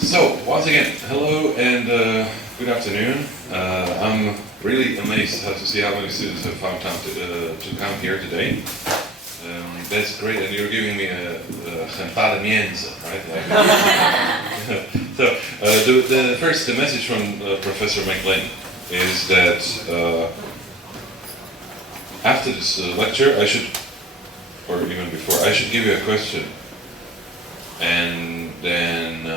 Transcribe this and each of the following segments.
So, once again, hello and good afternoon. I'm really amazed to see how many students have found time to come here today. That's great, and you're giving me a gentada mienza, right? So, the message from Professor McLean is that after this lecture, I should, or even before, I should give you a question, and then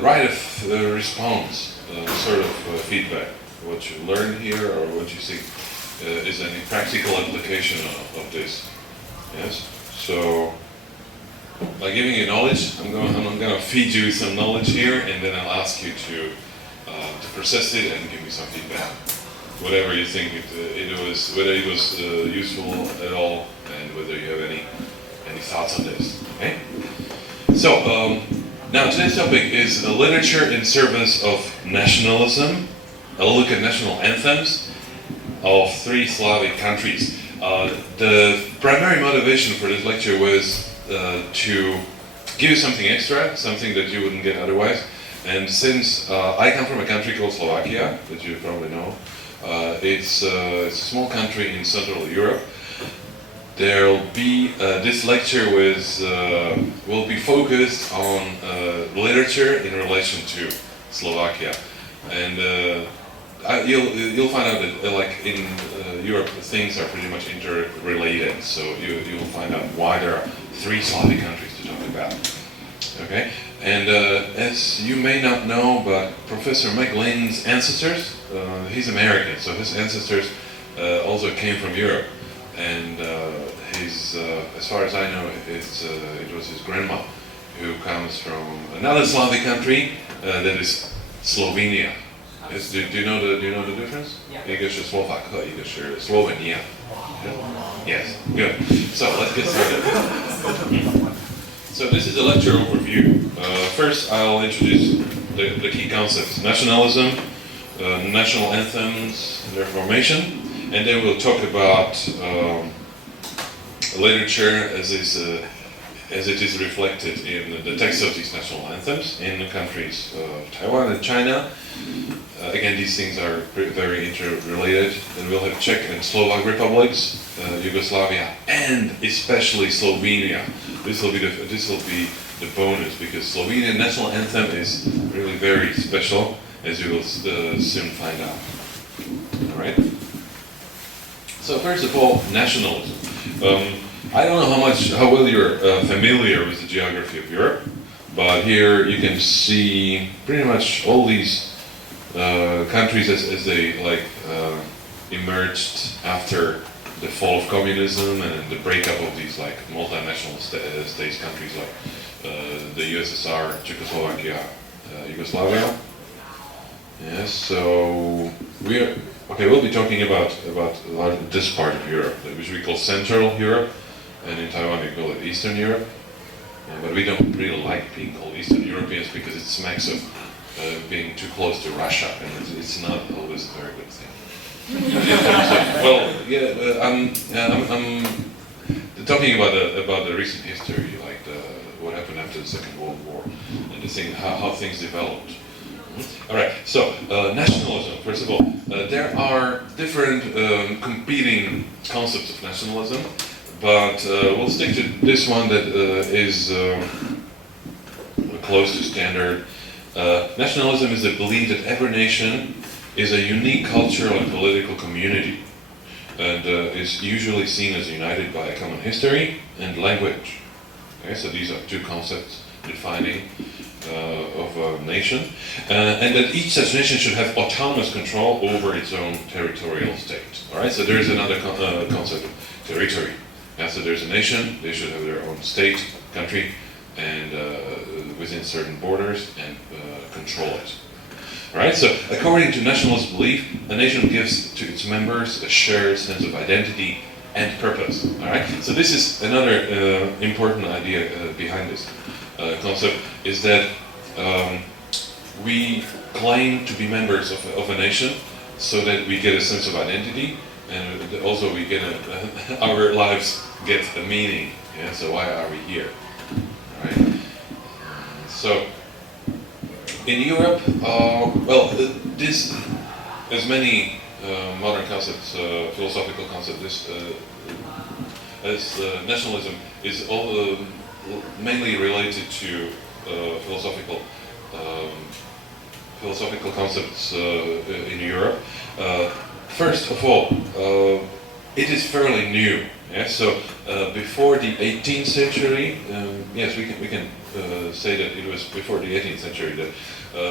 write a response, sort of feedback, what you learned here or what you see is any practical application of this. Yes. So, by giving you knowledge, I'm going to feed you some knowledge here, and then I'll ask you to process it and give me some feedback, whatever you think whether it was useful at all, and whether you have any thoughts on this. Okay. So. Now today's topic is literature in service of nationalism. I'll look at national anthems of 3 Slavic countries. The primary motivation for this lecture was to give you something extra, something that you wouldn't get otherwise. And since I come from a country called Slovakia, that you probably know, it's a small country in Central Europe. There'll be this lecture will be focused on literature in relation to Slovakia, and you'll find out that like in Europe things are pretty much interrelated. So you'll find out why there are 3 Slavic countries to talk about. Okay, and as you may not know, but Professor McLean's ancestors, he's American, so his ancestors also came from Europe. And as far as I know, it was his grandma who comes from another Slavic country that is Slovenia. Yes, do you know the difference? Yeah. 一个是斯洛伐克，一个是Slovenia. Yes, good. So let's get started. So this is a lecture overview. First, I'll introduce the key concepts: nationalism, national anthems, their formation. And then we'll talk about literature as it is reflected in the text of these national anthems in the countries of Taiwan and China. Again, these things are very interrelated. Then we'll have Czech and Slovak republics, Yugoslavia, and especially Slovenia. This will be the bonus, because Slovenian national anthem is really very special, as you will soon find out. All right. So first of all, nationalism. I don't know how well you're familiar with the geography of Europe, but here you can see pretty much all these countries as they emerged after the fall of communism and the breakup of these multinational states countries like the USSR, Czechoslovakia, Yugoslavia. Yes, so we'll be talking about this part of Europe, which we call Central Europe, and in Taiwan we call it Eastern Europe. But we don't really like being called Eastern Europeans because it smacks of being too close to Russia, and it's not always a very good thing. I'm talking about the recent history, like what happened after the Second World War, and how things developed. All right, so nationalism, first of all. There are different competing concepts of nationalism, but we'll stick to this one that is close to standard. Nationalism is the belief that every nation is a unique cultural and political community, and is usually seen as united by a common history and language. Okay, so these are 2 concepts defining of a nation, and that each such nation should have autonomous control over its own territorial state. All right, so there's another concept of territory. Yeah, so there's a nation; they should have their own state, country, and within certain borders, and control it. All right, so according to nationalist belief, a nation gives to its members a shared sense of identity and purpose. All right, so this is another important idea behind this concept, is that we claim to be members of a nation so that we get a sense of identity, and also we get our lives get a meaning. Yeah, so why are we here? All right. So In Europe, well, this, as many modern concepts, philosophical concepts, this as nationalism is all mainly related to philosophical concepts in Europe. First of all, it is fairly new. Yeah? So before the 18th century, yes, we can say that it was before the 18th century that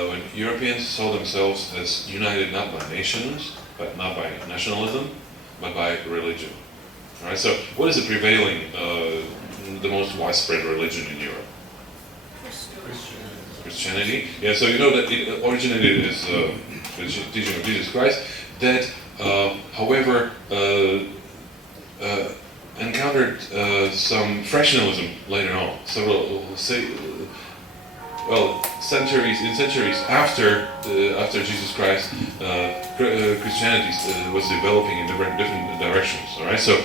when Europeans saw themselves as united not by nations, but not by nationalism, but by religion. All right. So what is the prevailing, the most widespread religion in Europe? Christianity. Yeah. So you know that it originated as the teaching of Jesus Christ. That, however, encountered some fractionalism later on. Several centuries after Jesus Christ, Christianity was developing in different directions. All right, so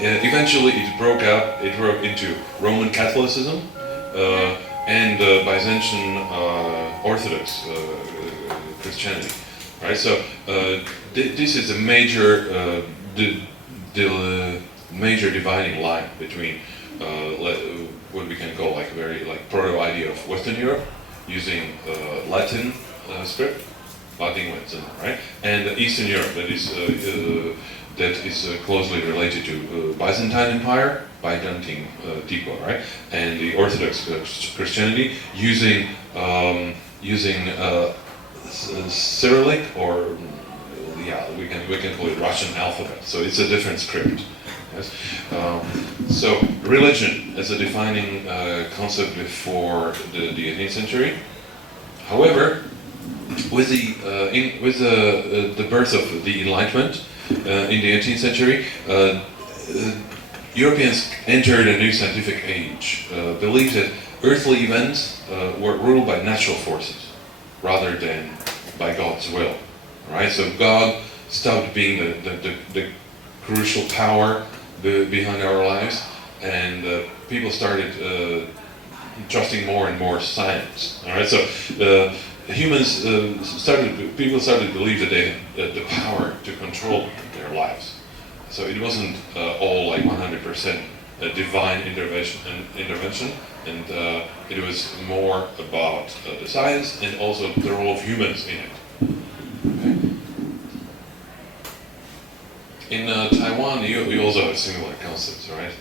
eventually it broke into Roman Catholicism and Byzantine Orthodox Christianity. All right, so this is a major major dividing line between what we can call like a very proto idea of Western Europe using Latin script, Latin, right, and Eastern Europe that is closely related to Byzantine Empire, Byzantine Tipo, right, and the Orthodox Christianity using Cyrillic, or yeah, we can call it Russian alphabet. So it's a different script. Yes. So religion as a defining concept before the 18th century. However, with the birth of the Enlightenment in the 18th century, Europeans entered a new scientific age. Believed that earthly events were ruled by natural forces rather than by God's will. Right? So God stopped being the crucial power behind our lives, and people started trusting more and more science. All right, so people started to believe that they had the power to control their lives. So it wasn't all like 100% divine intervention, and it was more about the science and also the role of humans in it. In Taiwan, you also have similar concepts, right?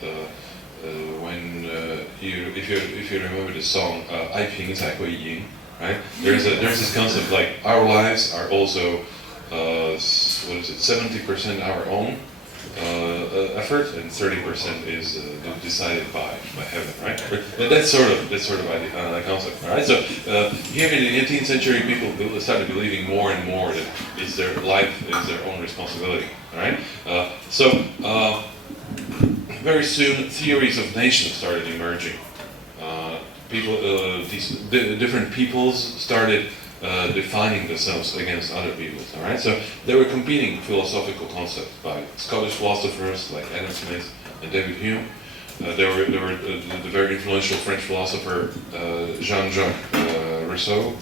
If you remember the song "爱拼才会赢," right? There's this concept like our lives are also 70% our own effort and 30% is decided by heaven, right? But that's sort of the concept, right? So here in the 18th century, people started believing more and more that their life is their own responsibility, right? Very soon theories of nations started emerging. Different peoples started defining themselves against other peoples. All right, so there were competing philosophical concepts by Scottish philosophers like Adam Smith and David Hume. There were the very influential French philosopher Jean-Jacques Rousseau,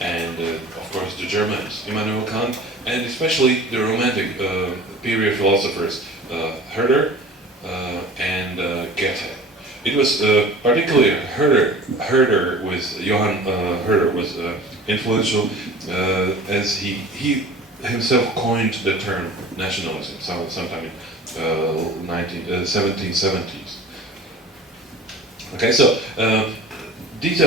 and of course the Germans, Immanuel Kant, and especially the Romantic period philosophers Herder and Goethe. It was particularly Herder with Johann Herder was influential as he himself coined the term nationalism sometime in 1770s. Okay, so these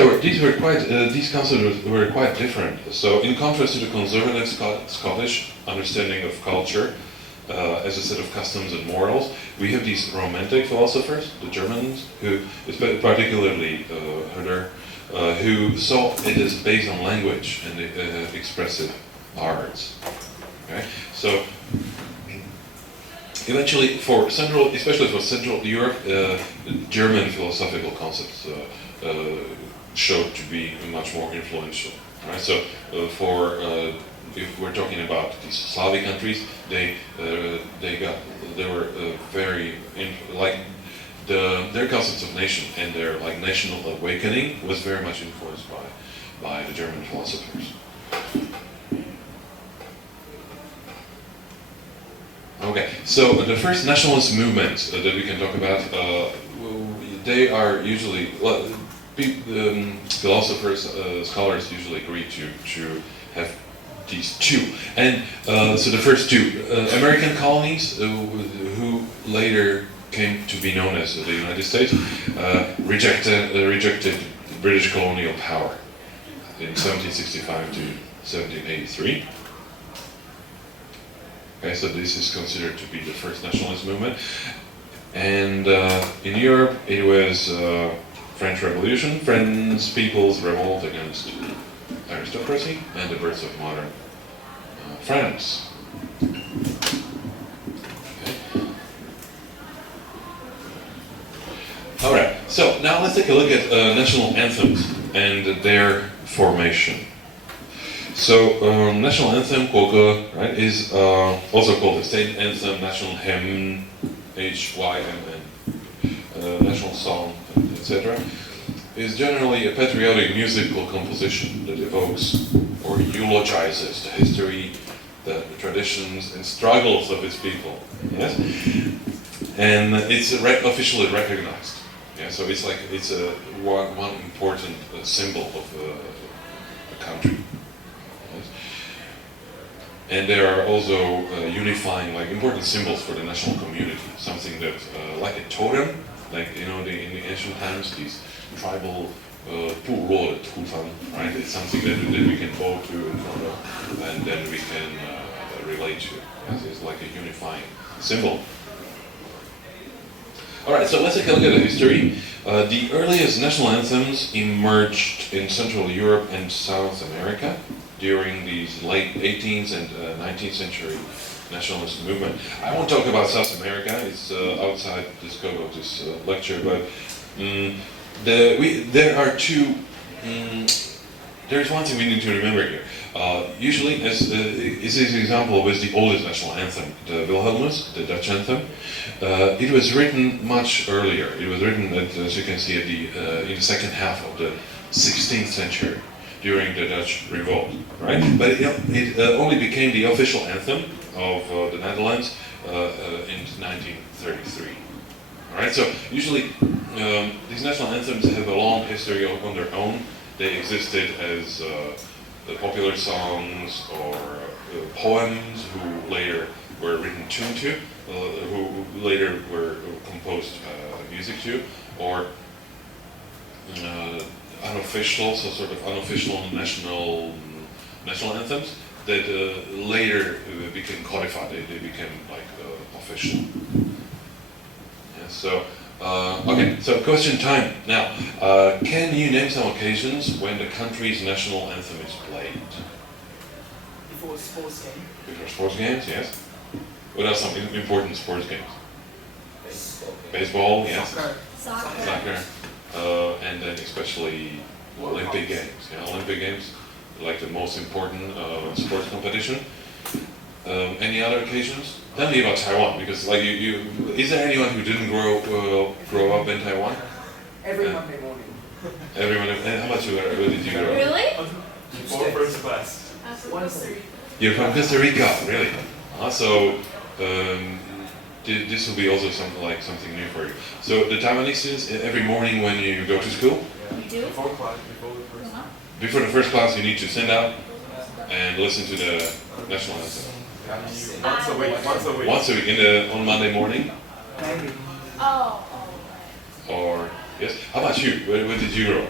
concepts were quite different. So in contrast to the conservative Scottish understanding of culture as a set of customs and morals, we have these romantic philosophers, the Germans, who, particularly Herder, who saw it as based on language and expressive arts. Okay? So eventually, especially for Central Europe, German philosophical concepts showed to be much more influential. Right? So if we're talking about these Slavic countries, they were very their concepts of nation and their like national awakening was very much influenced by the German philosophers. Okay, so the first nationalist movements that we can talk about, they are usually, well, philosophers, scholars usually agree to have these two. And so the first two, American colonies, who later came to be known as the United States, rejected British colonial power in 1765 to 1783. Okay, so this is considered to be the first nationalist movement. And in Europe, it was French Revolution, French people's revolt against aristocracy, and the birth of modern France. Okay. All right, so now let's take a look at national anthems and their formation. So national anthem, 国歌, right, is also called the state anthem, national hymn, HYMN, national song, etc. is generally a patriotic musical composition that evokes or eulogizes the history, the traditions and struggles of its people. Yes, and it's officially recognized. Yeah, so it's like it's one important symbol of a country. And there are also unifying, like important symbols for the national community. Something that, like a totem, like in the ancient times, these tribal 部落的图腾, right? It's something that we can bow to in front of, and then we can relate to. Yes, it's like a unifying symbol. All right, so let's take a look at the history. The earliest national anthems emerged in Central Europe and South America during these late 18th and 19th century nationalist movement. I won't talk about South America, it's outside the scope of this lecture, but there's one thing we need to remember here. Usually, as is an example with the oldest national anthem, the Wilhelmus, the Dutch anthem, it was written much earlier. It was written, as you can see, in the second half of the 16th century, during the Dutch revolt, right? But it only became the official anthem of the Netherlands in 1933. All right, so usually these national anthems have a long history on their own. They existed as popular songs or poems who later were written tune to, who later were composed music to, or unofficial, so sort of unofficial national anthems that later became codified. They became like official. Yeah, so okay, so question time now. Can you name some occasions when the country's national anthem is played? Before sports game. Before sports games, yes. What are some important sports games? Baseball, yes. Soccer. And then especially Olympic Games. Yeah, Olympic Games, like the most important sports competition. Any other occasions? Tell me about Taiwan, because like is there anyone who didn't grow up in Taiwan? Every Monday morning. Every Monday. And how much where did you grow up? Really? Before first class. You're from Costa Rica, really? So this will be also something new for you. So the Taiwanese students, every morning when you go to school, We do? Before class, before the first. before the first class, you need to stand up and listen to the national anthem. Once a week. Once a week, on Monday morning, Maybe. Oh, or yes. How about you? Where did you grow up?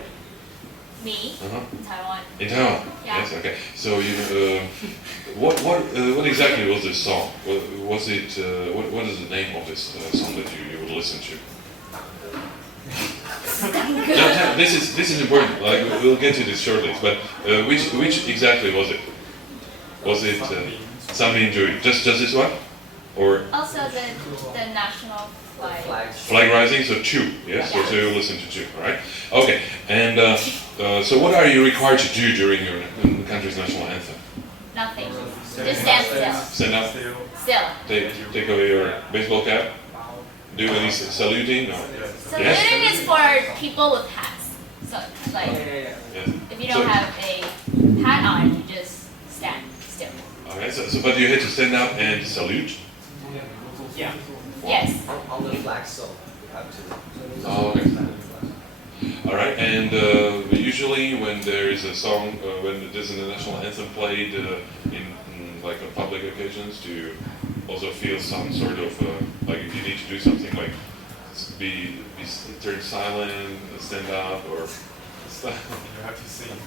me? Uh-huh. In Taiwan. In Taiwan. Yeah. Yes. Okay. So what exactly was this song? Was it what is the name of this song that you would listen to? No, this is important. Like we'll get to this shortly. But which exactly was it? Was it something to just this one, or Also the national flag. flag rising? So two. Yes. Yeah. So you listen to two, right? Okay. And so what are you required to do during your country's national anthem? Nothing. Just stand still. Stand up. Still. Take away your baseball cap. Do any saluting? No. Yes. Saluting is for people with hats. So like Yeah. Yes. if you don't have a hat on, you just stand still. Okay, so but you had to stand up and salute? Yeah. Yes. On the flag, so you have to. Oh, okay. All right, and usually when there is a song, when there's a national anthem played in like on public occasions, do you also feel some sort of like if you need to do something like be turn silent, stand up, or stuff? You have to sing.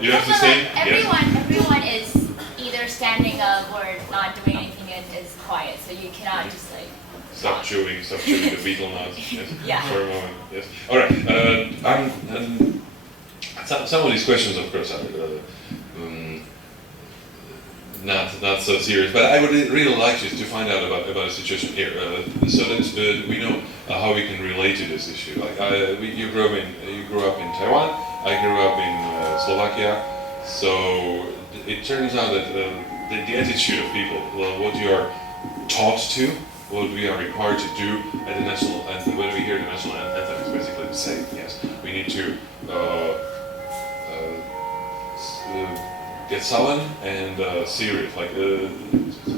You have to Also, sing. like, everyone is either standing up or not doing anything and is quiet. So you cannot just like Stop chewing the beetle nuts. Yes. Yeah. For a moment. Yes. All right. Some of these questions, of course, are not so serious. But I would really like you to find out about the situation here, so that we know how we can relate to this issue. Like you grew up in Taiwan. I grew up in Slovakia. So it turns out that the attitude of people, what you are taught to, what we are required to do at the national anthem, when we hear the national anthem, is basically the same. Yes, we need to get sullen and serious, like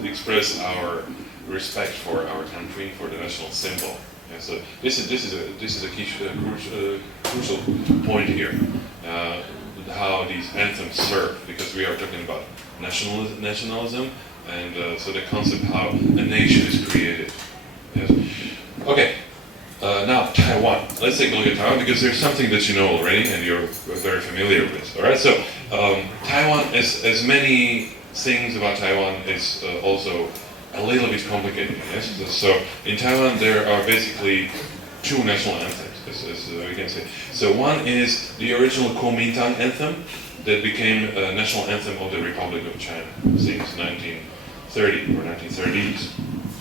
express our respect for our country, for the national symbol. Yeah, so this is a key crucial point here. How these anthems serve, because we are talking about nationalism, and so the concept how a nation is created. Yes. Okay. Now Taiwan. Let's take a look at Taiwan because there's something that you know already and you're very familiar with. All right. So Taiwan, as many things about Taiwan, is also a little bit complicated. Yes. So in Taiwan there are basically two national anthems, as we can say. So one is the original Kuomintang anthem that became a national anthem of the Republic of China since 1930 or 1930s.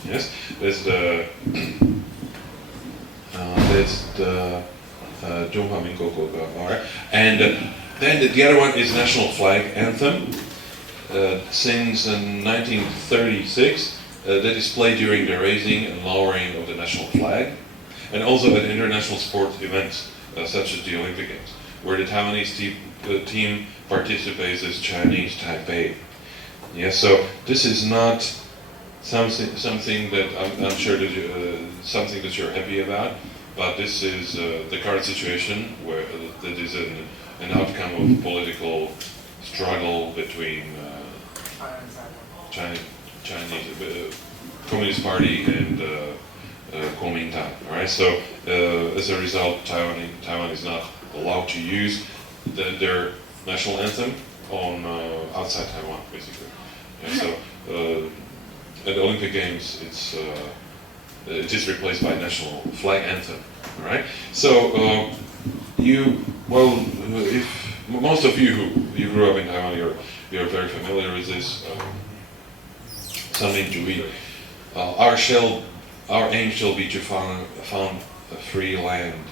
Yes, that's the 中华民国国歌. All right, and then the other one is national flag anthem. Since 1936, that is played during the raising and lowering of the national flag, and also at international sports events such as the Olympic Games, where the Taiwanese team participates as Chinese Taipei. Yeah, so this is not something that I'm sure that something that you're happy about, but this is the current situation where that is an outcome of political struggle between Chinese Communist Party and Kuomintang. All right, so as a result, Taiwan is not allowed to use their national anthem on outside Taiwan, basically. Yeah, so at the Olympic Games, it is replaced by national flag anthem. All right. So if most of you who grew up in Taiwan, you're very familiar with this. Something to read. Our aim shall be to found a free land.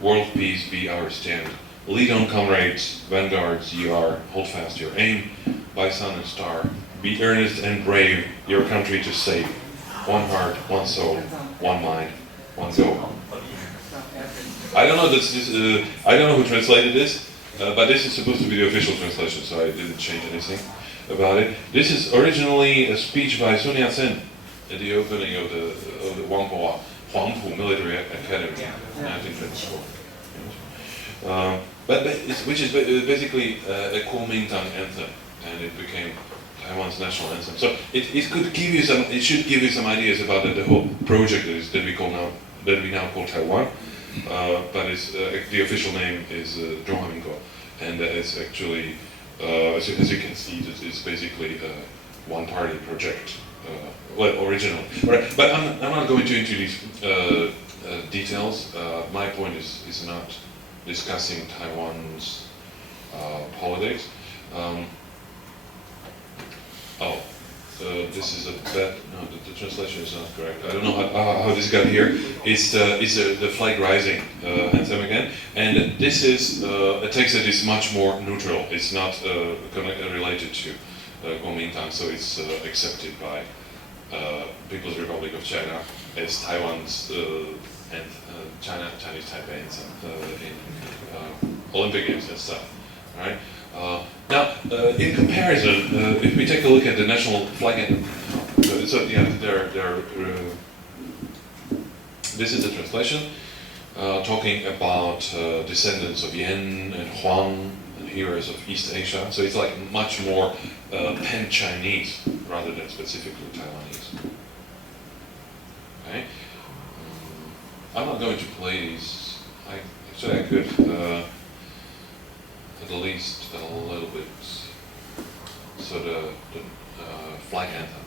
World peace be our stand. Lead on, comrades, vanguards ye are. Hold fast your aim, by sun and star. Be earnest and brave, your country to save. One heart, one soul, one mind, one goal. I don't know I don't know who translated this, but this is supposed to be the official translation, so I didn't change anything about it. This is originally a speech by Sun Yat-sen at the opening of the Huangpu Military Academy in 1924. Which is basically a Kuomintang anthem, and it became Taiwan's national anthem. So it should give you some ideas about the whole project that we now call Taiwan. But the official name is Zhonghua, and it's actually, as you can see, it's basically a one-party project. Originally, right? But I'm not going into these details. My point is not discussing Taiwan's politics. This is a bad. No, the translation is not correct. I don't know how this got here. It's the flag rising anthem again, and this is a text that is much more neutral. It's not related to Kuomintang, so it's accepted by People's Republic of China as Taiwan's and Chinese Taipei in Olympic Games and stuff. Right? Now, in comparison, if we take a look at the national flag anthem, so yeah, this is a translation talking about descendants of Yan and Huang and heroes of East Asia. So it's like much more pan-Chinese rather than specifically Taiwanese. Okay. I'm not going to play these. Actually, I could at least a little bit. So the flag anthem.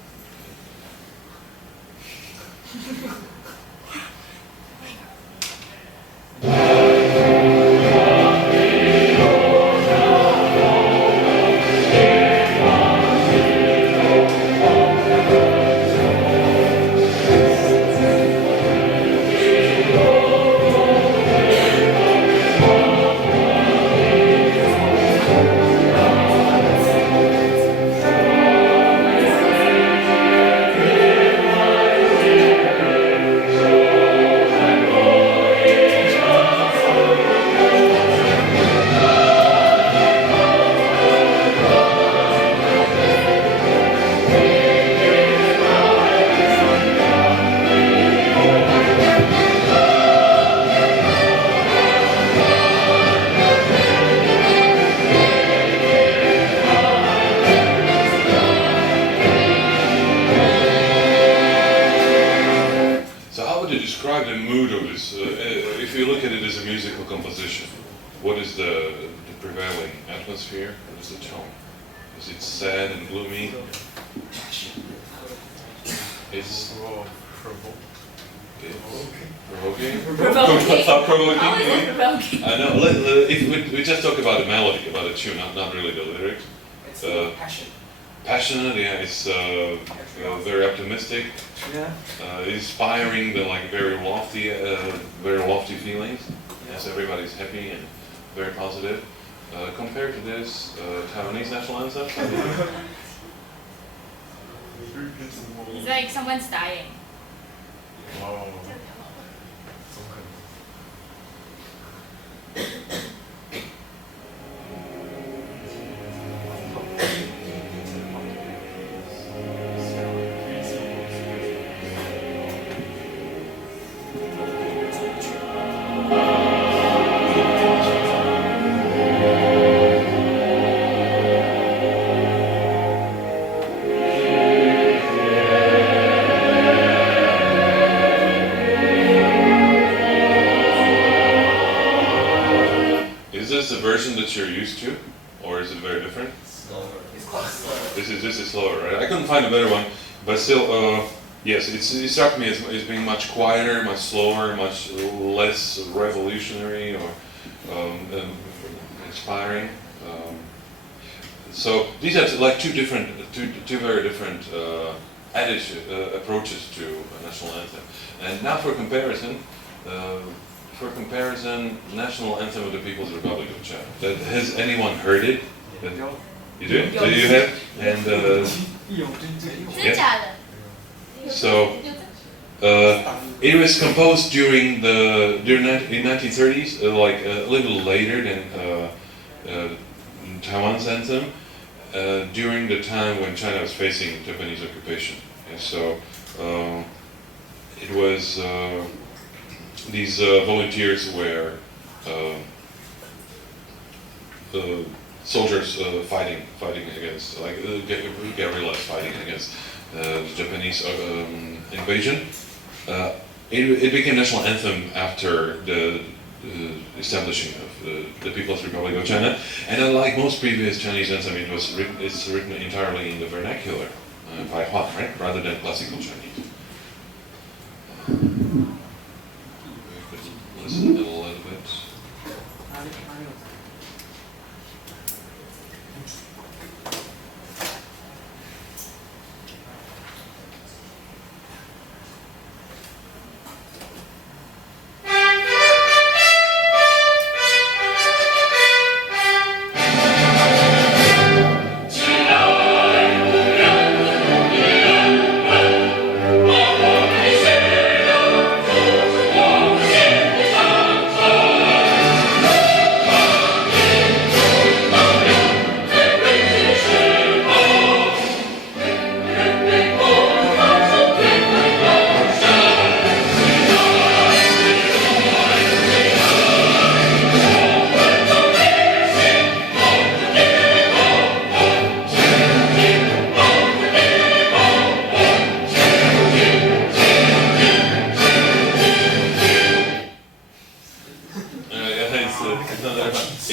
Describe the mood of this. If you look at it as a musical composition, what is the prevailing atmosphere? What is the tone? Is it sad and gloomy? It's provoking. Thought-provoking. How is it provoking? I know. If we just talk about the melody, about the tune, not really the lyrics. It's passion. Passionate, yeah. It's very optimistic. Yeah. Inspiring the very lofty feelings. Yes, everybody's happy and very positive. Compared to this Taiwanese national anthem, It's like someone's dying. Wow. is this the version that you're used to, or is it very different? Slower. It's quite slow. This is slower, right? I couldn't find a better one, but still, yes, it struck me as being much quieter, much slower, much less revolutionary or inspiring. So these are like two very different approaches to a national anthem. And now for comparison, national anthem of the People's Republic of China. Has anyone heard it? You do? Do you have? And 真的假的？ so it was composed in 1930s, like a little later than Taiwan's anthem, during the time when China was facing Japanese occupation. And so it was these volunteers were soldiers fighting against, like guerrillas fighting against the Japanese invasion. It became national anthem after the establishing of the People's Republic of China, and unlike most previous Chinese anthem, it's written entirely in the vernacular, Paihua, right, rather than classical Chinese. We could listen a little bit.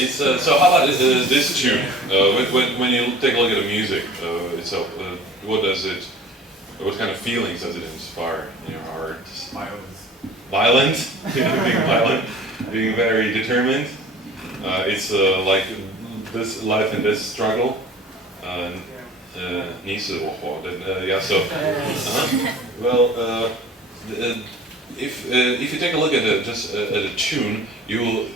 It's so. How about this tune? When you take a look at the music itself, what does it? What kind of feelings does it inspire in your heart? Violence. Violent, being violent, being very determined. It's like this life and this struggle. 你死我活. Yeah. So, well, if you take a look at just at a tune, you'll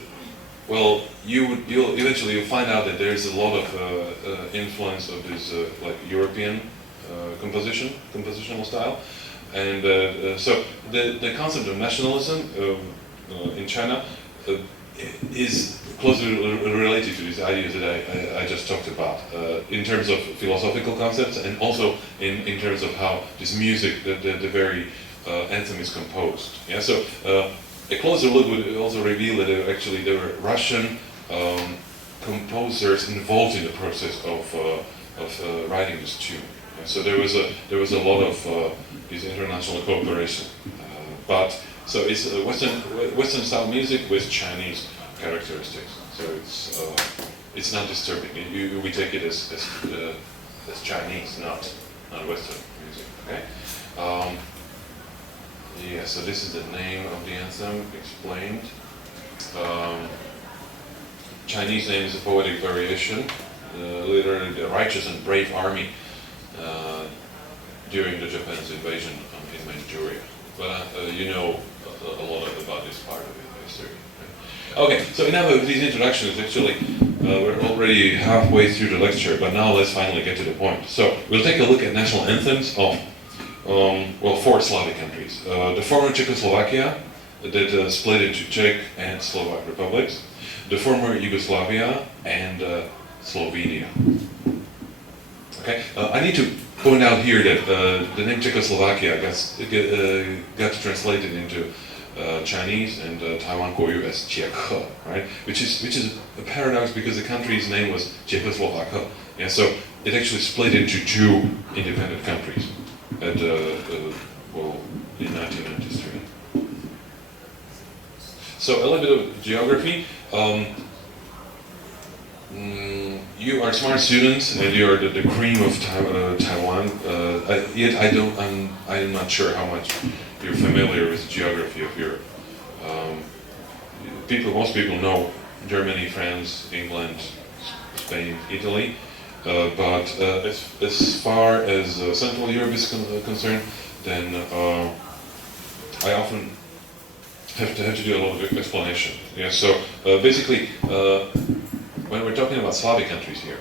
eventually find out that there's a lot of influence of this like European compositional style, and so the concept of nationalism in China is closely related to these ideas that I just talked about, in terms of philosophical concepts and also in terms of how this music, the very anthem is composed. Yeah, so a closer look would also reveal that there were Russian composers involved in the process of writing this tune. Yeah, so there was a lot of this international cooperation, but so it's Western style music with Chinese characteristics. So it's not disturbing. We take it as Chinese, not Western music. Okay. Yeah. So this is the name of the anthem explained. Chinese name is a poetic variation, literally the righteous and brave army during the Japan's invasion in Manchuria. But you know a lot about this part of history. Right? Okay, so enough of these introductions. Actually, we're already halfway through the lecture, but now let's finally get to the point. So we'll take a look at national anthems of, well, 4 Slavic countries. The former Czechoslovakia, that split into Czech and Slovak republics. The former Yugoslavia and Slovenia. Okay, I need to point out here that the name Czechoslovakia got translated into Chinese and Taiwan Koyu as Czech, right? Which is a paradox because the country's name was Czechoslovakia, and so it actually split into 2 independent countries at well, in 1993. So a little bit of geography. You are smart students, and you are the cream of Taiwan. Yet I'm not sure how much you're familiar with the geography of Europe. Most people know Germany, France, England, Spain, Italy, but as far as Central Europe is concerned, then I often have to do a lot of explanation. Yeah. So basically. When we're talking about Slavic countries here,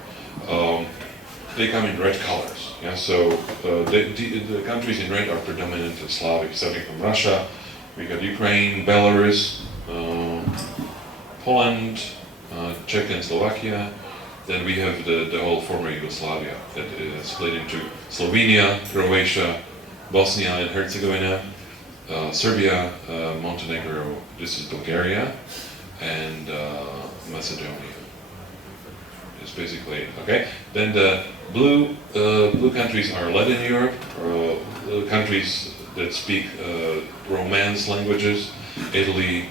they come in red colors. Yeah, so the countries in red are predominantly Slavic, starting from Russia. We got Ukraine, Belarus, Poland, Czech and Slovakia. Then we have the whole former Yugoslavia that is split into Slovenia, Croatia, Bosnia and Herzegovina, Serbia, Montenegro. This is Bulgaria, and Macedonia. Is basically okay. Then the blue countries are Latin Europe, or countries that speak Romance languages: Italy,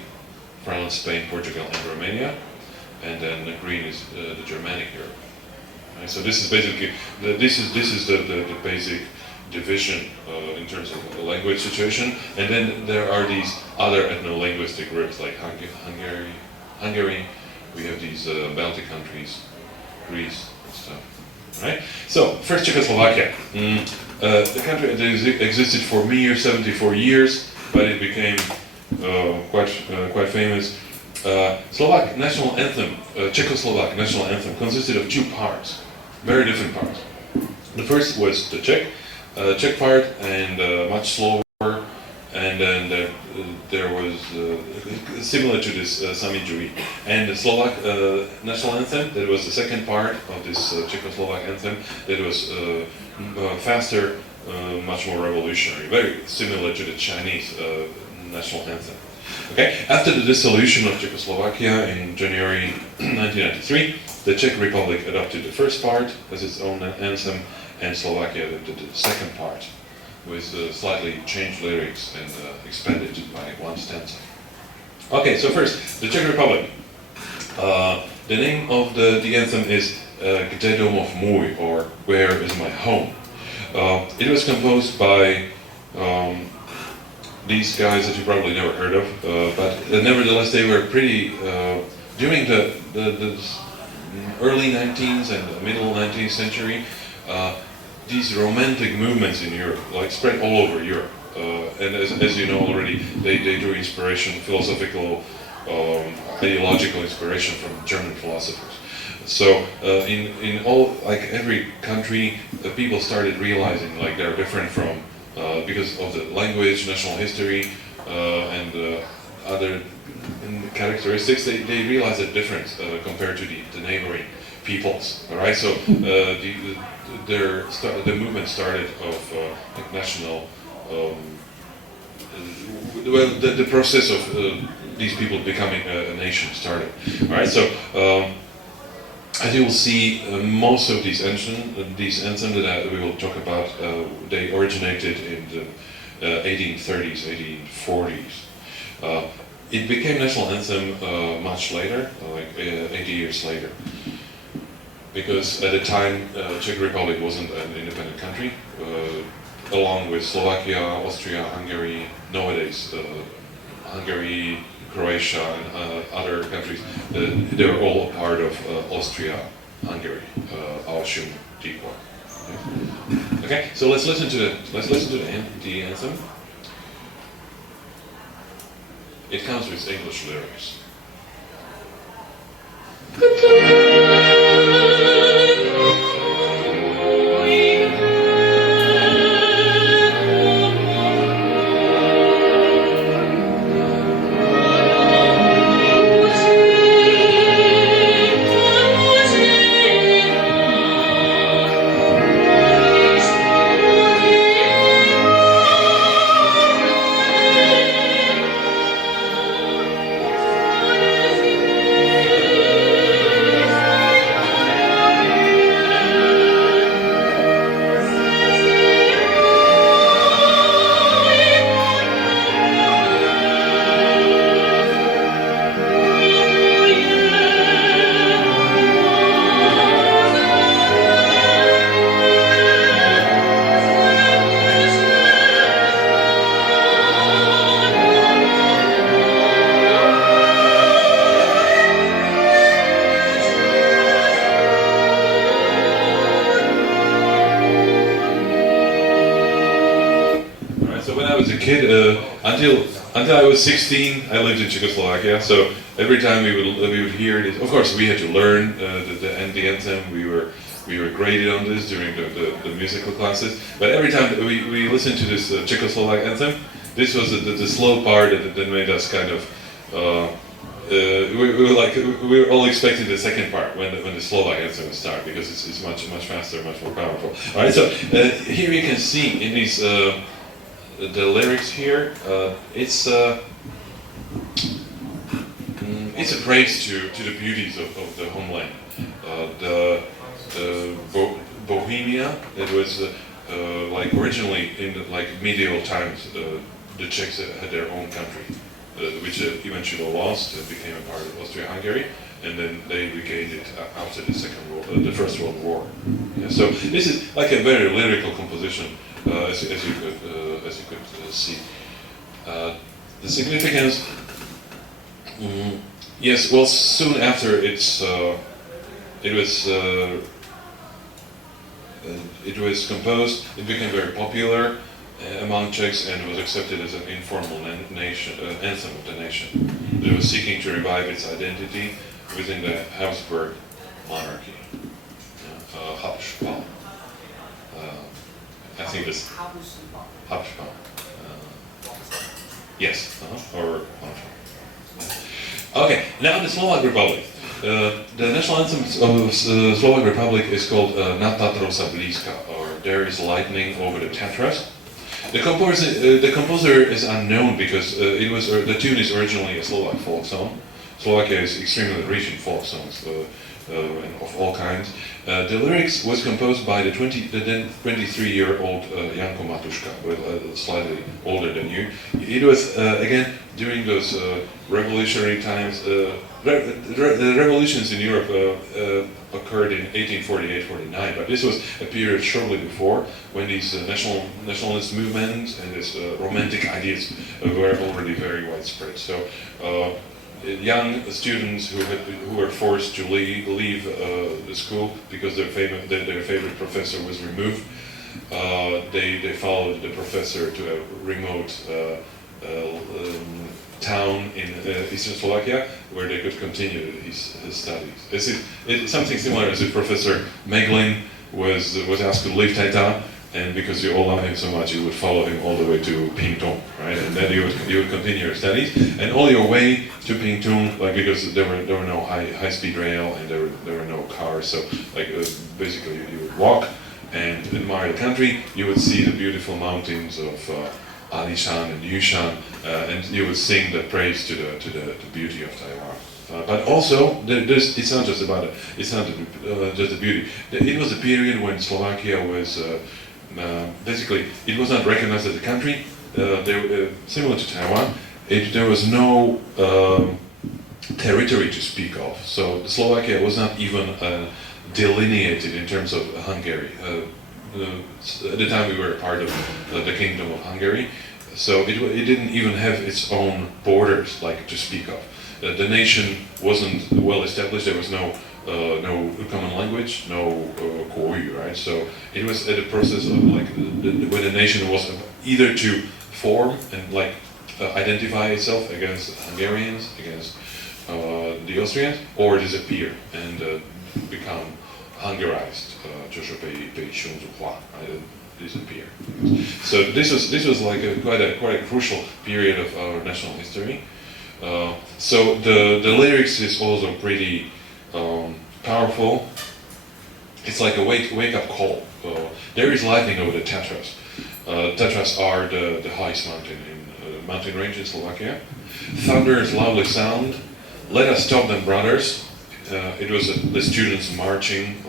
France, Spain, Portugal, and Romania. And then the green is the Germanic Europe. Right? So this is basically the basic division in terms of the language situation. And then there are these other ethno-linguistic groups like Hungary. We have these Baltic countries. Greece and stuff, right? So first Czechoslovakia. The country existed for mere 74 years, but it became quite famous. Slovak national anthem, Czechoslovak national anthem, consisted of 2 parts, very different parts. The first was the Czech part, and much slower. And then there was, similar to this Sami Jui, and the Slovak national anthem, that was the second part of this Czechoslovak anthem, that was faster, much more revolutionary, very similar to the Chinese national anthem. Okay, after the dissolution of Czechoslovakia in January 1993, the Czech Republic adopted the first part as its own anthem, and Slovakia adopted the second part, with slightly changed lyrics and expanded by 1 stanza. Okay, so first, the Czech Republic. the name of the anthem is Gde domov mój, or Where is my home? It was composed by these guys that you probably never heard of, but nevertheless they were pretty, during the early 19th and the middle 19th century, these romantic movements in Europe like spread all over Europe. And as you know already, they drew inspiration, philosophical, ideological inspiration from German philosophers. So in all, like every country, people started realizing like they're different from, because of the language, national history, and other characteristics. They realized a difference compared to the neighboring peoples. All right, so the movement started of like national. Well, the process of these people becoming a nation started. All right, so as you will see, most of these anthems that we will talk about, they originated in the 1830s, 1840s. It became national anthem much later, like 80 years later, because at the time Czech Republic wasn't an independent country. Along with Slovakia, Austria, Hungary, nowadays Hungary, Croatia, and other countries, they were all part of Austria-Hungary, Austrian Depot. Okay, so let's listen to the anthem. It comes with English lyrics. Until I was 16, I lived in Czechoslovakia. So every time we would hear it, of course we had to learn the anthem. We were graded on this during the musical classes. But every time we listened to this Czechoslovak anthem, this was the slow part that made us kind of. We were all expecting the second part when the Slovak anthem would start, because it's much faster, much more powerful. All right, so here you can see in these. The lyrics here, it's a praise to the beauties of the homeland. Bohemia, it was like originally in like medieval times, the Czechs had their own country, which eventually lost and became a part of Austria-Hungary, and then they regained it after the First World War. Yeah, so this is like a very lyrical composition. As you could see, the significance. Yes, well, soon after it was composed, it became very popular among Czechs and was accepted as an informal anthem of the nation. It was seeking to revive its identity within the Habsburg monarchy. Habsburg. I think this Habsburg. Yes, or okay. Now the Slovak Republic. The national anthem of the Slovak Republic is called Na Tatrou sa blízka, or There is Lightning over the Tatras. The composer is unknown because the tune is originally a Slovak folk song. Slovakia is extremely rich in folk songs. and of all kinds. The lyrics was composed by the then 23-year-old Janko Matuszka, slightly older than you. It was again during those revolutionary times. The revolutions in Europe occurred in 1848-49, but this was a period shortly before when these nationalist movements and these romantic ideas were already very widespread. So young students who were forced to leave the school because their favorite professor was removed, they followed the professor to a remote town in eastern Slovakia where they could continue his studies. It's something similar as if Professor Meglin was asked to leave Taita, and because you all love him so much, you would follow him all the way to Pingtung, right? And then you would continue your studies, and all your way to Pingtung, like because there were no high-speed rail and there were no cars, so like basically you would walk and admire the country. You would see the beautiful mountains of Alishan and Yushan, and you would sing the praise to the beauty of Taiwan. But also, it's not just about it's not just the beauty. It was a period when Slovakia was basically it was not recognized as a country. Similar to Taiwan, there was no territory to speak of. So Slovakia was not even delineated in terms of Hungary. At the time we were a part of the Kingdom of Hungary, so it didn't even have its own borders like to speak of. The nation wasn't well established. There was no common language, no Koyu, right? So it was at a process of like when the nation was either to form and like identify itself against Hungarians, against the Austrians, or disappear and become Hungarized, 就是被匈奴化, disappear. So this was like quite a crucial period of our national history. So the lyrics is also pretty powerful. It's like a wake up call. There is lightning over the Tatras. Tatras are the highest mountain in mountain range in Slovakia. Thunder is loudly sound. Let us stop them, brothers. It was the students marching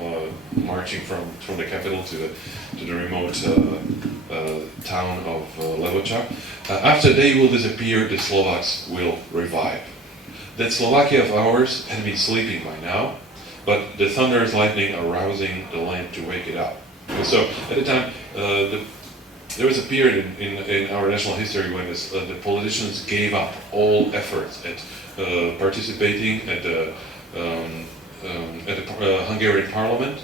from the capital to the remote town of Levoča. After they will disappear, the Slovaks will revive. That Slovakia of ours had been sleeping by now, but the thunderous lightning are rousing the land to wake it up. And so at the time, there was a period in our national history when the politicians gave up all efforts at participating at the Hungarian parliament.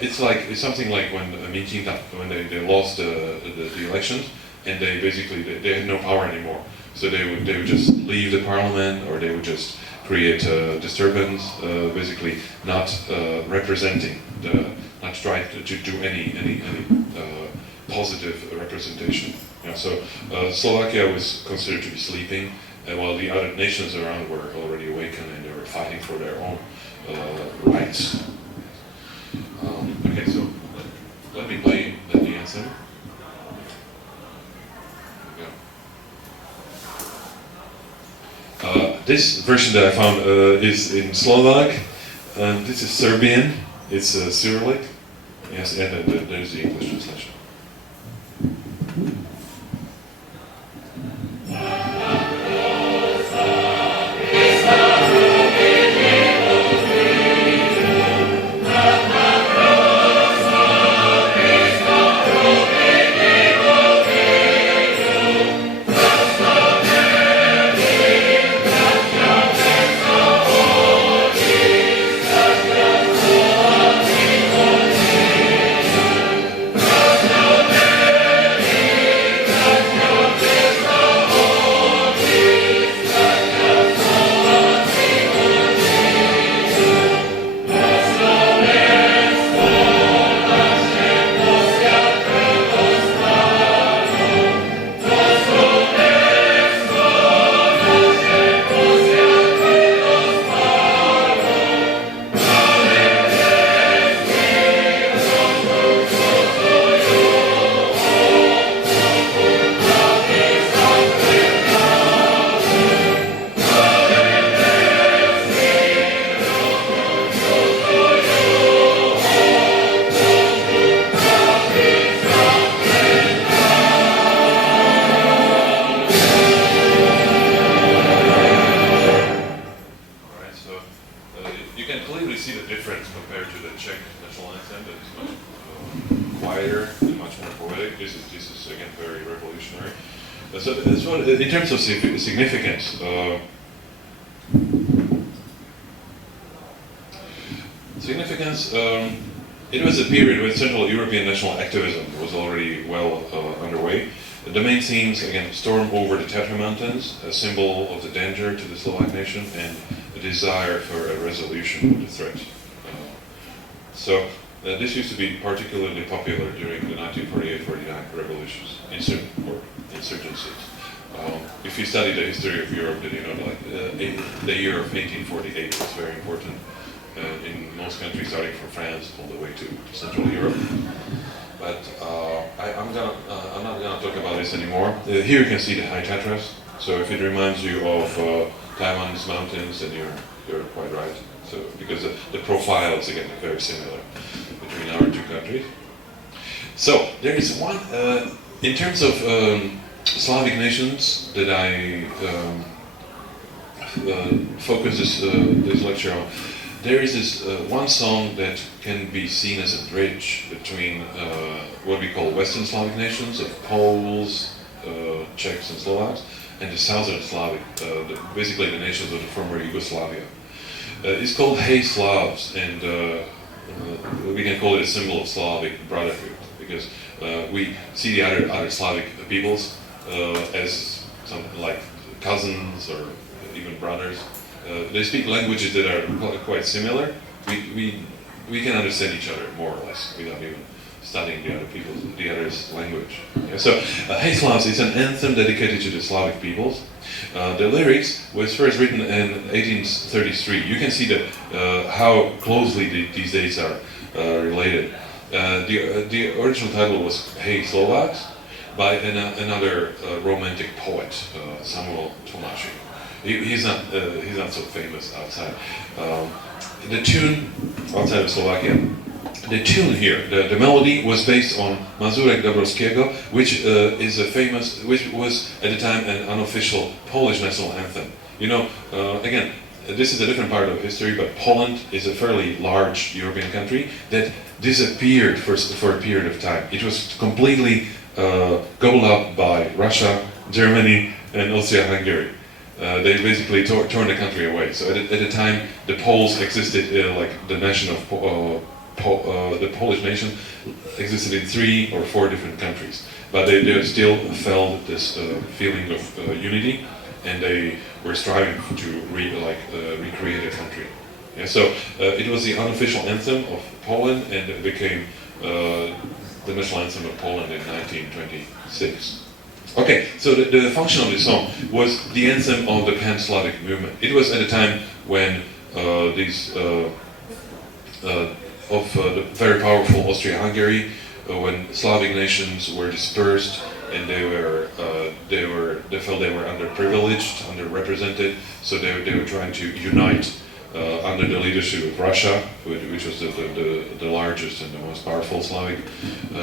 It's something like when they lost the elections, and they basically they had no power anymore. So they would just leave the parliament, or they would just create a disturbance, basically not representing not trying to do any positive representation. So Slovakia was considered to be sleeping, while the other nations around were already awakened and they were fighting for their own rights. Okay, so let me play the anthem. This version that I found is in Slovak. This is Serbian. It's Cyrillic. Yes, and there's the English translation. in terms of significance, it was a period when Central European national activism was already well underway. The main themes, again, storm over the Tatra Mountains, a symbol of the danger to the Slovak nation, and a desire for a resolution of the threat. This used to be particularly popular during the 1948-49 revolutions, insurgencies. If you study the history of Europe, then you know the year of 1848 was very important in most countries, starting from France all the way to Central Europe. But I'm not gonna talk about this anymore. Here you can see the high Tatras. So if it reminds you of Taiwan's mountains, then you're quite right. So because the profiles again are very similar between our two countries. So there is one in terms of Slavic nations that I focus this lecture on. There is this one song that can be seen as a bridge between what we call Western Slavic nations of Poles, Czechs and Slovaks, and the Southern Slavic, basically the nations of the former Yugoslavia. It's called Hey Slavs, and we can call it a symbol of Slavic brotherhood, because we see the other Slavic peoples as something like cousins or even brothers. They speak languages that are quite similar. We can understand each other more or less without even studying the other's language. Yeah, so Hey Slavs is an anthem dedicated to the Slavic peoples. The lyrics was first written in 1833. You can see that how closely these dates are related. The original title was Hey Slovaks by another romantic poet, Samuel Tomášek. He's not so famous outside. The tune outside of Slovakia. The tune here, the melody was based on Mazurek Dąbrowskiego, which was at the time an unofficial Polish national anthem. You know, again, this is a different part of history, but Poland is a fairly large European country that disappeared for a period of time. It was completely gobbled up by Russia, Germany, and Austria-Hungary. They basically torn the country away. So at the time, the Poles existed like the nation of the Polish nation existed in 3 or 4 different countries, but they still felt this feeling of unity, and they were striving to recreate a country. Yeah, so it was the unofficial anthem of Poland, and it became the national anthem of Poland in 1926. Okay, so the function of the song was the anthem of the Pan-Slavic movement. It was at a time when the very powerful Austria-Hungary, when Slavic nations were dispersed and they felt they were underprivileged, underrepresented, so they were trying to unite under the leadership of Russia, which was the largest and the most powerful Slavic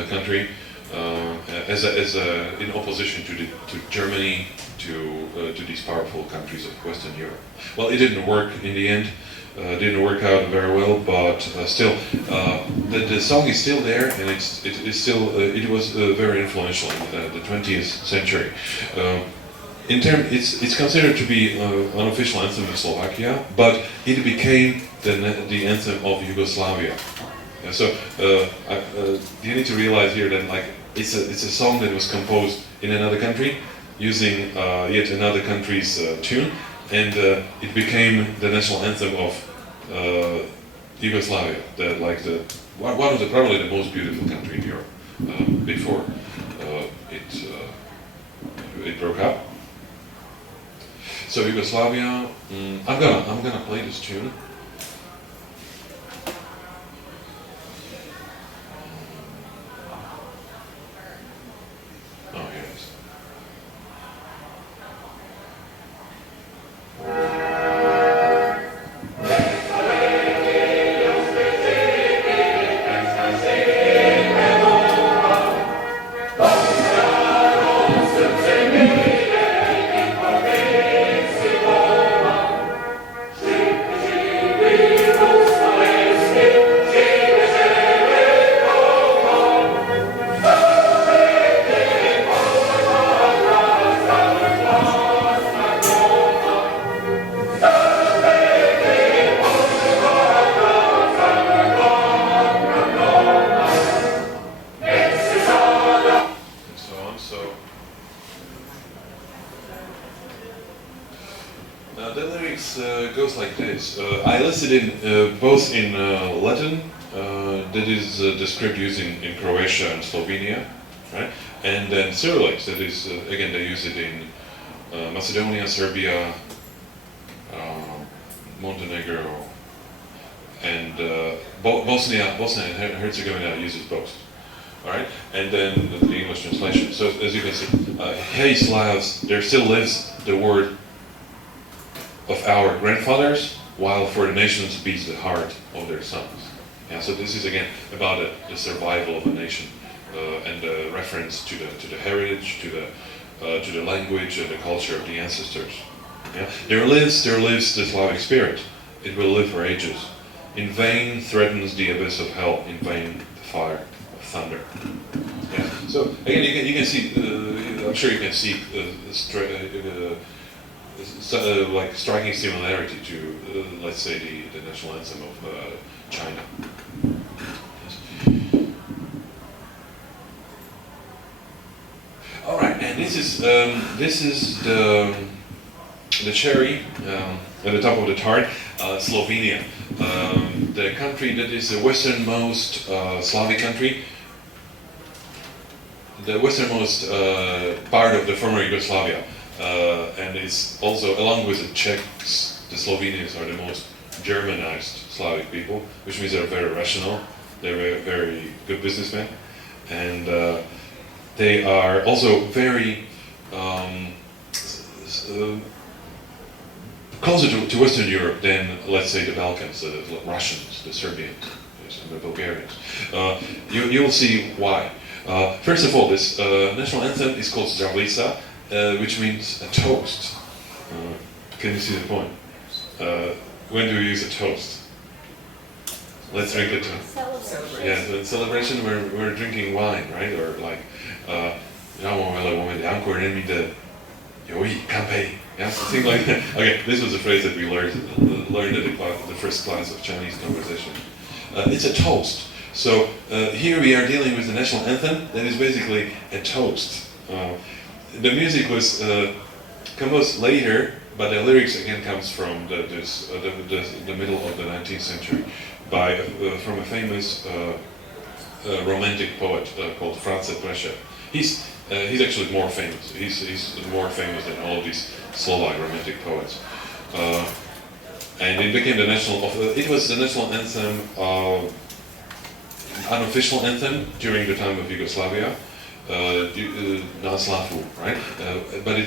country, in opposition to Germany, to these powerful countries of Western Europe. Well, it didn't work in the end. Didn't work out very well, but still, the song is still there, and it was very influential in the 20th century. It's considered to be an unofficial anthem of Slovakia, but it became the anthem of Yugoslavia. So you need to realize here that it's a song that was composed in another country using yet another country's tune. And it became the national anthem of Yugoslavia, one of probably the most beautiful country in Europe before it broke up. So Yugoslavia, I'm gonna play this tune. Oh, here it is. The lyrics goes like this. I listed in both in Latin, that is the script used in Croatia and Slovenia, right? And then Cyrillic, that is again they use it in Macedonia, Serbia, Montenegro, and Bosnia and Herzegovina uses both. All right, and then the English translation. So as you can see, hey Slavs, there still lives the word of our grandfathers, while for the nations beats the heart of their sons. Yeah, so this is again about the survival of a nation and the reference to the heritage, to the language and the culture of the ancestors. Yeah, there lives the Slavic spirit. It will live for ages. In vain threatens the abyss of hell. In vain the fire of thunder. Yeah. So again, you can see. I'm sure you can see like striking similarity to, let's say, the national anthem of China. Yes. All right, and this is the cherry at the top of the tart, Slovenia, the country that is the westernmost Slavic country, the westernmost part of the former Yugoslavia. And it's also, along with the Czechs, the Slovenians are the most Germanized Slavic people, which means they're very rational, they're very, very good businessmen, and they are also very closer to Western Europe than, let's say, the Balkans, the Russians, the Serbians, and the Bulgarians. You'll see why. First of all, this national anthem is called Zdravljica, which means a toast. Can you see the point? When do we use a toast? Let's drink it. Celebration. Yeah, the celebration we're drinking wine, right? Or like, yeah, something like that. Okay, this was a phrase that we learned at the first class of Chinese conversation. It's a toast. So here we are dealing with the national anthem that is basically a toast. The music was composed later, but the lyrics again comes from the middle of the 19th century from a famous romantic poet called Franz Prešer. He's actually more famous. He's more famous than all of these Slovak romantic poets. And it became the national. It was the national anthem, unofficial anthem during the time of Yugoslavia. Náslavu, right? But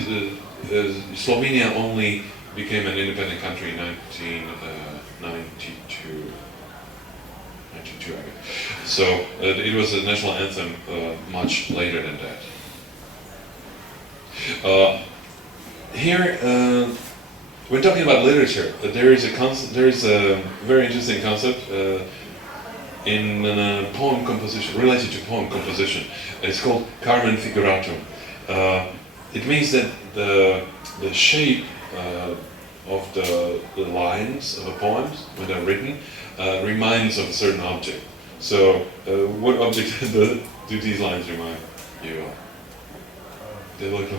Slovenia only became an independent country in 1992. I guess. So it was a national anthem much later than that. Here, when talking about literature, there is a very interesting concept in poem composition, related to poem composition. It's called Carmen Figuratum. It means that the shape of the lines of a poem, when they're written, reminds of a certain object. So, what object do these lines remind you of? They look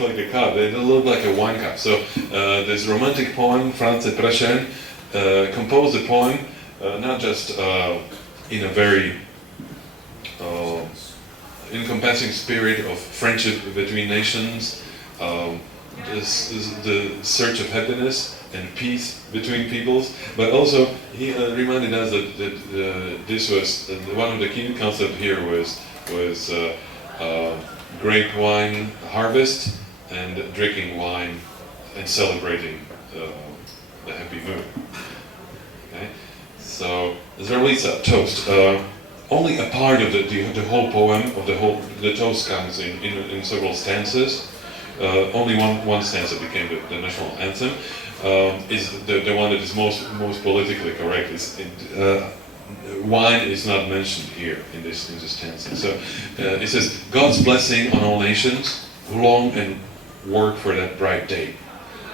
like a cup. They look like a wine cup. So, this romantic poem, Franz Prešer, composed a poem not just in a very encompassing spirit of friendship between nations, the search of happiness and peace between peoples, but also he reminded us that this was one of the key concepts here was grape wine harvest and drinking wine and celebrating the happy mood. Okay, so Zdravljica, toast. Only a part of the whole poem of the toast comes in several stanzas. Only one stanza became the national anthem. Is the one that is most politically correct. Wine is not mentioned here in this stanza. So it says, God's blessing on all nations who long and work for that bright day,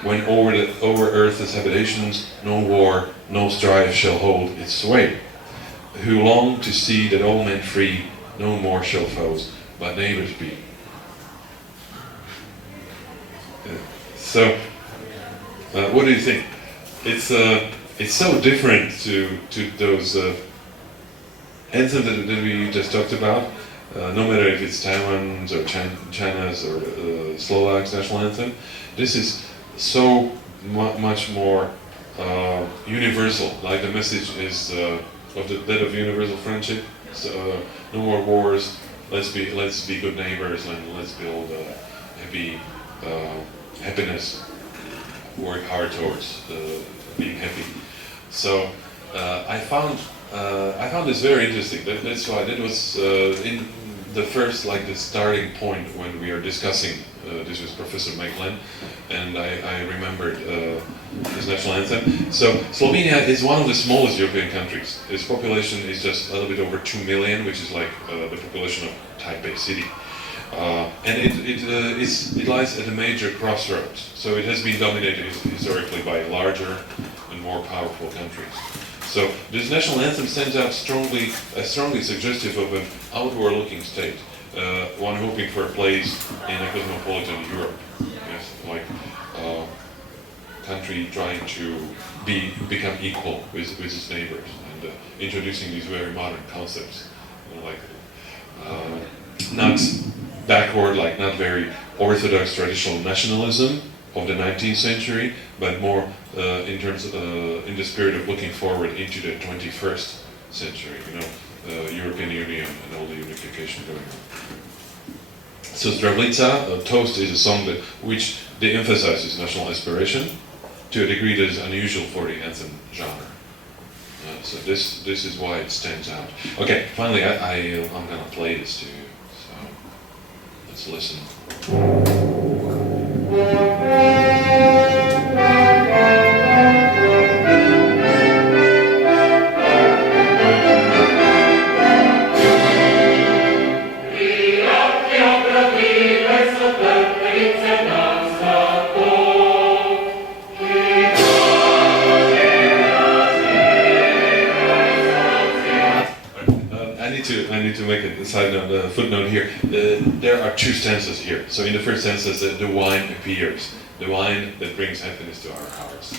when over earth's habitations no war, no strife shall hold its sway, who long to see that all men free, no more shall foes but neighbors be. So What do you think? It's so different to those anthems that we just talked about. No matter if it's Taiwan's or China's or Slovak's national anthem, this is so much more universal. Like the message is that of universal friendship. So, no more wars. Let's be good neighbors and let's build happiness. Work hard towards being happy. So I found this very interesting. That's why that was in the first, like the starting point when we are discussing this with Professor Meglin, and I remembered his national anthem. So Slovenia is one of the smallest European countries. Its population is just a little bit over 2 million, which is like the population of Taipei city. And it lies at a major crossroads. So it has been dominated historically by larger and more powerful countries. So this national anthem stands out strongly suggestive of an outward-looking state, one hoping for a place in a cosmopolitan Europe. Yes, like country trying to become equal with its neighbors and introducing these very modern concepts, like not backward, like not very orthodox traditional nationalism of the 19th century, but more in the spirit of looking forward into the 21st century, European Union and all the unification going on. So Zdravljica, Toast, is a song which de-emphasizes national aspiration to a degree that is unusual for the anthem genre. So this is why it stands out. Okay, finally I'm gonna play this to you. So let's listen. I need to make a side note, a footnote here. There are two stanzas here. So in the first stanza, the wine appears, the wine that brings happiness to our hearts.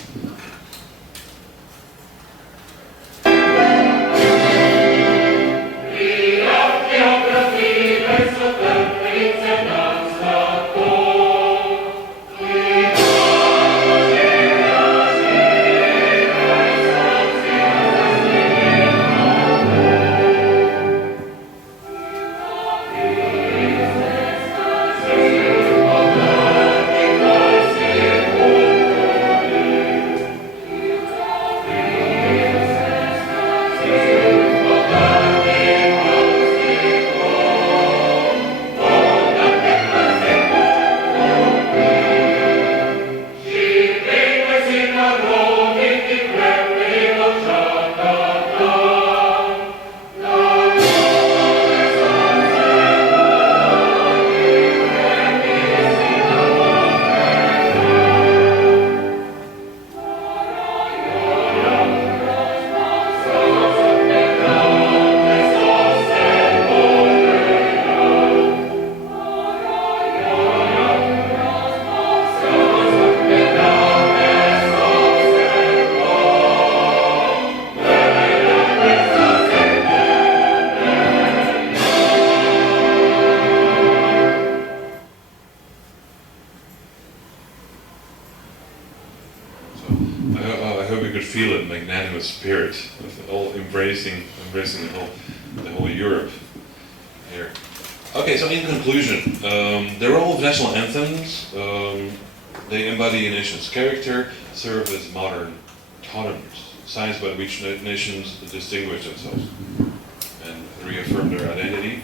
I hope you could feel it, magnanimous spirit of all embracing the whole Europe here. Okay, so in conclusion, the role of national anthems, they embody a nation's character, serve as modern totems, signs by which nations distinguish themselves and reaffirm their identity.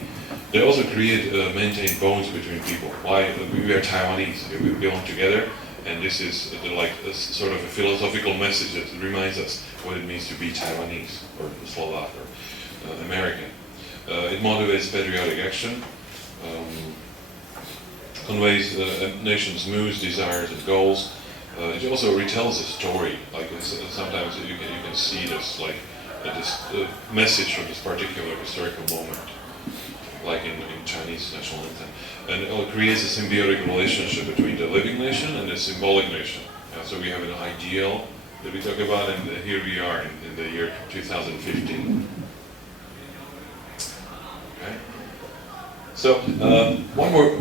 They also create, maintain bonds between people. Why we are Taiwanese, we belong together. And this is like a sort of a philosophical message that reminds us what it means to be Taiwanese or Slovak or American. It motivates patriotic action, conveys a nation's moods, desires, and goals. It also retells a story. Like sometimes you can see this like this message from this particular historical moment, like in Chinese national anthem. And it creates a symbiotic relationship between the living nation and the symbolic nation. So we have an ideal that we talk about, and here we are in the year 2015. Okay. So one more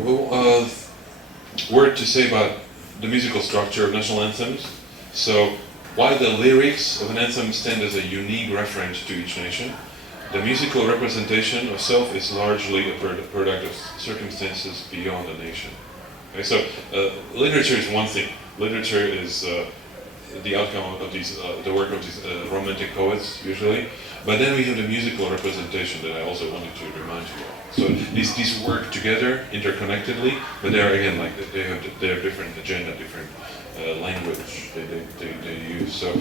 word to say about the musical structure of national anthems. So while the lyrics of an anthem stand as a unique reference to each nation, the musical representation of self is largely a product of circumstances beyond the nation. Okay, so literature is one thing. Literature is the outcome of these, the work of these romantic poets usually. But then we have the musical representation that I also wanted to remind you of. So these work together interconnectedly, but they are again like they have different agenda, different language they use. So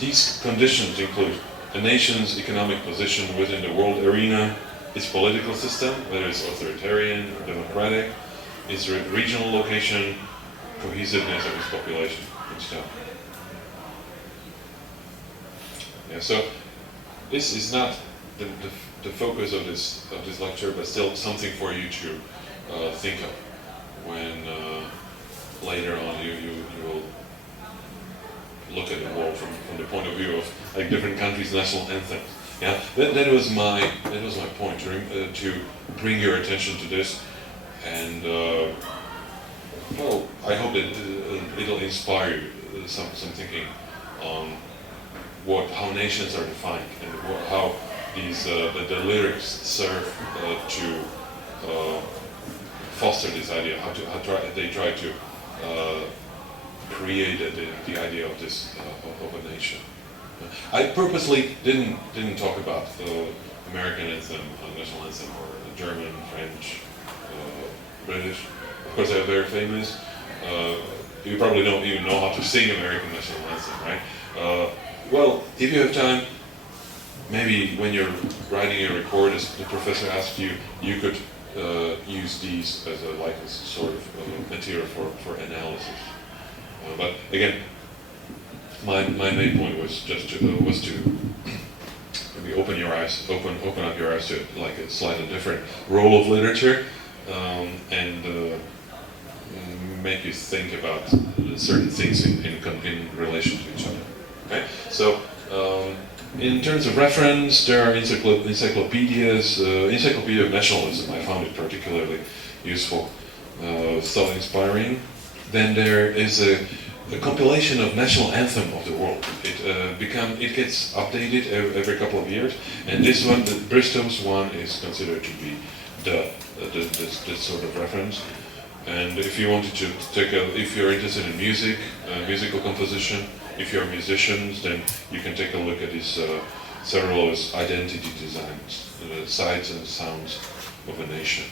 these conditions include a nation's economic position within the world arena, its political system, whether it's authoritarian or democratic, its regional location, cohesiveness of its population, and stuff. Yeah, so this is not the focus of this lecture, but still something for you to think of when later on you will look at the world from the point of view of like different countries' national anthems. Yeah, that was my point to bring your attention to this, and well, I hope that it'll inspire you some thinking on how nations are defined and how these the lyrics serve to foster this idea. How they try to create the idea of this of a nation. I purposely didn't talk about the American anthem, national anthem, or German, French, British. Of course, they're very famous. You probably don't even know how to sing American national anthem, right? Well, if you have time, maybe when you're writing a report, as the professor asked you, you could use these as a sort of material for analysis. But again, my main point was just to maybe open up your eyes to like a slightly different role of literature, and make you think about certain things in relation to each other. Okay, so in terms of reference, there are encyclopedias. Encyclopedia of Nationalism, I found it particularly useful, thought-inspiring. Then there is a compilation of national anthem of the world. It gets updated every couple of years, and this one, the Bristol's one, is considered to be the sort of reference. And if you wanted to if you're interested in music, musical composition, if you're musicians, then you can take a look at these several of his identity designs, the sights and sounds of a nation.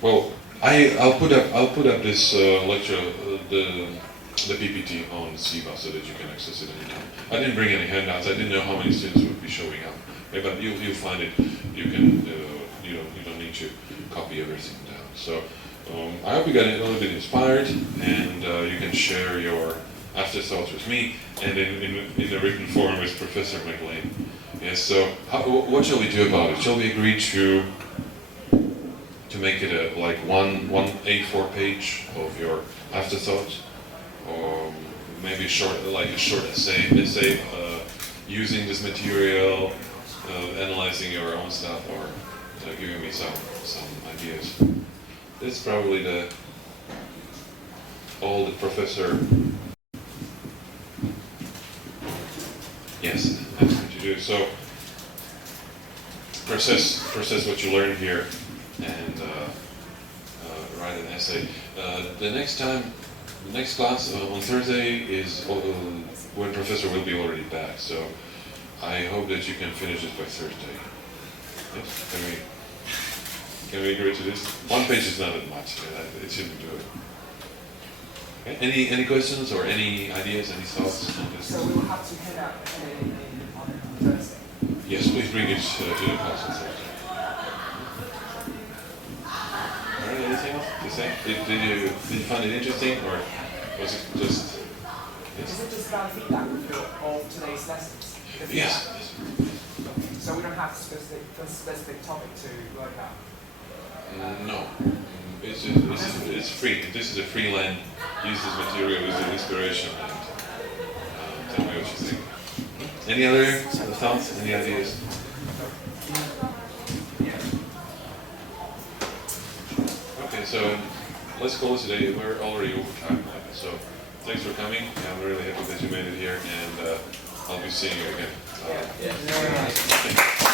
Well, I'll put up this lecture, the PPT on SIVA so that you can access it anytime. I didn't bring any handouts. I didn't know how many students would be showing up. Okay, but you'll find it. You can you don't need to copy everything down. So I hope you got a little bit inspired, and you can share your afterthoughts with me and in the written form with Professor McLean. Yes. So what shall we do about it? Shall we agree to make it like one A4 page of your afterthoughts, or maybe a short essay using this material, analyzing your own stuff, or giving me some ideas. That's probably all the professor. Yes, that's what you do. So process what you learned here, and write an essay. The next class on Thursday is when Professor will be already back. So I hope that you can finish it by Thursday. Yes? Can we agree to this? One page is not that much. It shouldn't do it. Okay. Any questions or any ideas, any thoughts on this? So we will have to head out on Thursday. Yes, please bring it to the class on Thursday. All right, anything else to say? Did you find it interesting, or was it just... Yes? Is it just about feedback of today's lessons? Yes. So we don't have a specific topic to work out? No. it's free. This is a free land. Use this material as an inspiration and tell me what you think. Any other thoughts? Any ideas? Okay, so let's call it a day. We're already over time. So thanks for coming. I'm really happy that you made it here, and I'll be seeing you again. Yes.